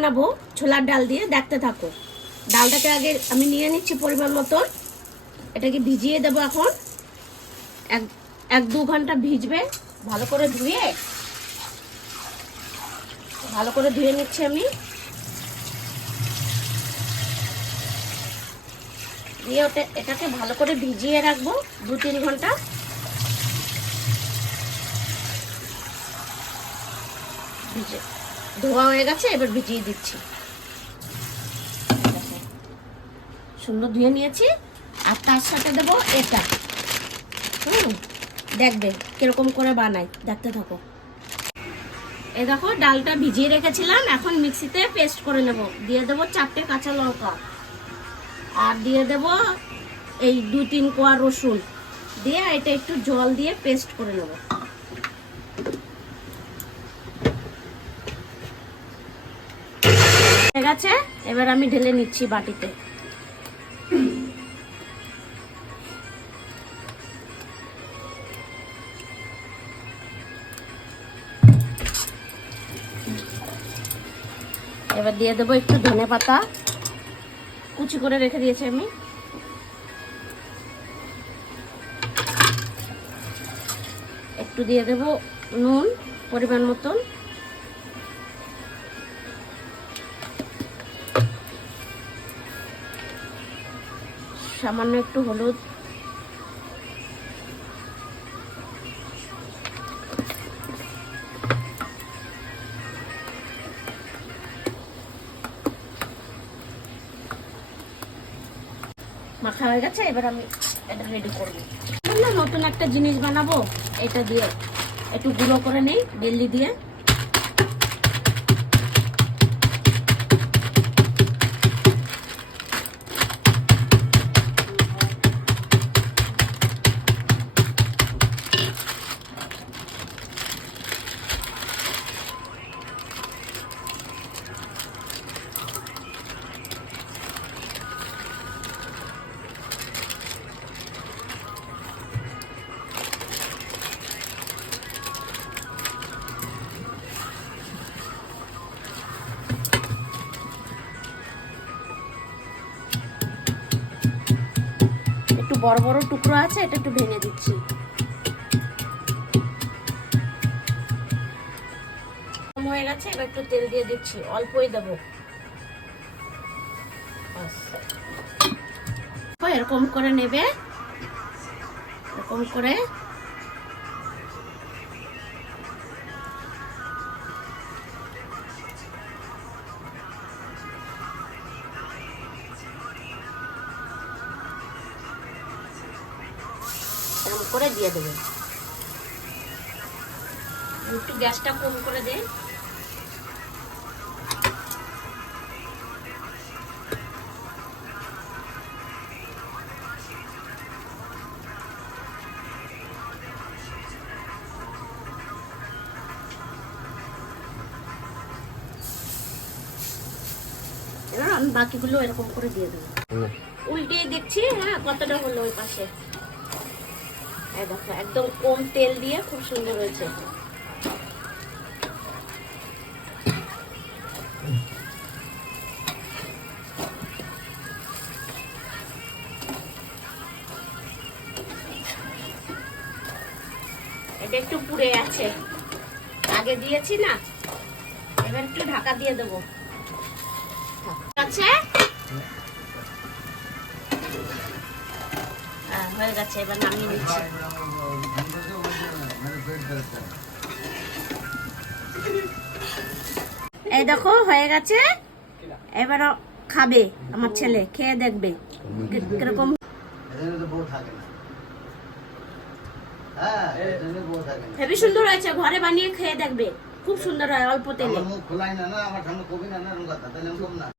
বানাবো ছোলার ডাল দিয়ে, দেখতে থাকো। ডালটাকে আগে আমি নিয়ে নিচ্ছি পরিমাণ মতন। এটাকে ভিজিয়ে দেবো এখন, এক দু ঘন্টা ভিজবে। ভালো করে ধুয়ে নিচ্ছি আমি। দিয়ে এটাকে ভালো করে ভিজিয়ে রাখবো 2-3 ঘন্টা। ধোয়া হয়ে গেছে, এবার ভিজিয়ে দিচ্ছি। সুন্দর ধুয়ে নিয়েছি। আর তার সাথে দেবো এটা। দেখবে কিরকম করে বানাই, দেখতে থাকো। এই দেখো ডালটা ভিজিয়ে রেখেছিলাম, এখন মিক্সিতে পেস্ট করে নেব। দিয়ে দেবো 4টে কাঁচা লঙ্কা, আর দিয়ে দেব এই 2-3 কোয়া রসুন। দিয়ে এটা একটু জল দিয়ে পেস্ট করে নেব। ঠিক আছে, এবার আমি ঢেলে নিচ্ছি বাটিতে। এবার দিয়ে দেবো একটু ধনেপাতা, কুচি করে রেখে দিয়েছি আমি। একটু দিয়ে দেবো নুন পরিমাণ মতন। সামান্য একটু হলুদ। মাখা হয়ে গেছে, এবার আমি এটা রেডি করবো। নতুন একটা জিনিস বানাবো, এটা দিয়ে একটু গুঁড়ো করে নেই ডেলি দিয়ে। একটু বড় বড় টুকরো আছে, এটা একটু ভেঙে দিচ্ছি। হয়ে গেছে, এবার একটু তেল দিয়ে দিচ্ছি, অল্পই দেবো। এরকম করে নেবে, এরকম করে। এরকম করে দিয়ে দেবে। একটু গ্যাসটা কম করে দে। এবার আমি বাকিগুলো এরকম করে দিয়ে দেবো। উল্টিয়ে দেখছি, হ্যাঁ কতটা হলো ওই পাশে। এই দেখো একদম কম তেল দিয়ে খুব সুন্দর হয়েছে। এটা একটু পুড়ে আছে, আগে দিয়েছি না। এবার একটু ঢাকা দিয়ে দেবো। আছে, হয়ে গেছে, এবার নামিয়ে নিচ্ছি। এই দেখো হয়ে গেছে। এবার খাবে আমার ছেলে, খেয়ে দেখবে কিরকম। হেবি সুন্দর হয়েছে, ঘরে বানিয়ে খেয়ে দেখবে, খুব সুন্দর হয়, অল্প তেলে।